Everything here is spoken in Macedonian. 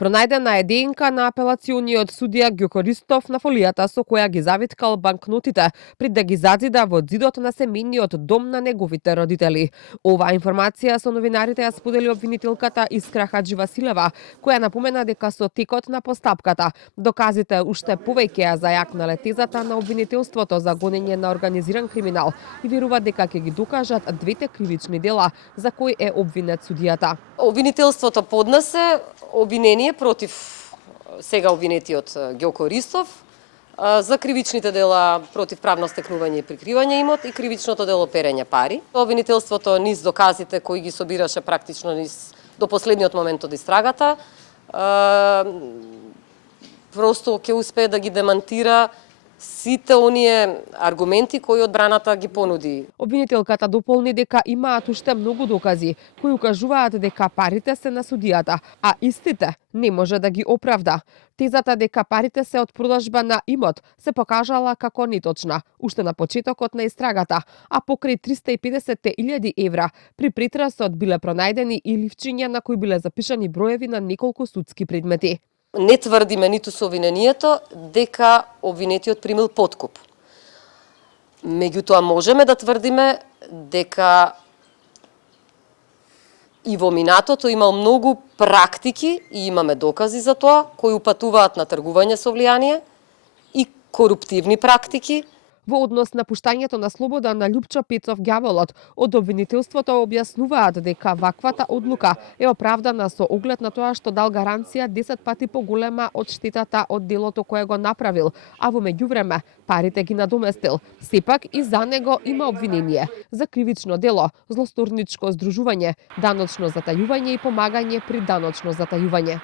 Пронајдена е ДНК на апелациониот судија Ѓоко Ристов на фолијата со која ги завиткал банкнотите пред да ги зазида во зидот на семејниот дом на неговите родители. Оваа информација со новинарите ја сподели обвинителката Искра Хаџивасилева, која напомена дека со текот на постапката доказите уште повеќе ја зајакнале тезата на обвинителството за гонење на организиран криминал и верува дека ќе ги докажат двете кривични дела за кои е обвинет судијата. Обвинителството поднесе обвинение против сега обвинетиот Ѓоко Ристов за кривичните дела против правно стекнување и прикривање имот и кривичното дело перење пари. Обвинителството низ доказите кои ги собираше практично низ до последниот момент од истрагата, просто ќе успее да ги демантира сите оние аргументи кои одбраната ги понуди. Обвинителката дополни дека имаат уште многу докази кои укажуваат дека парите се на судијата, а истите не може да ги оправда. Тезата дека парите се од продажба на имот се покажала како неточна уште на почетокот на истрагата, а покрај 350.000 евра при претрасот биле пронајдени и ливчиња на кои биле запишани броеви на неколку судски предмети. Не тврдиме ниту со обвинението дека обвинетиот примил подкуп. Меѓутоа можеме да тврдиме дека и во минатото имал многу практики и имаме докази за тоа кои упатуваат на тргување со влијание и коруптивни практики. Во однос на пуштањето на слобода на Љупчо Пецов Ѓаволот, од обвинителството објаснуваат дека ваквата одлука е оправдана со оглед на тоа што дал гаранција 10 пати поголема од штетата од делото кое го направил, а во меѓувреме парите ги надоместил. Сепак и за него има обвинение за кривично дело, злосторничко здружување, даночно затајување и помагање при даночно затајување.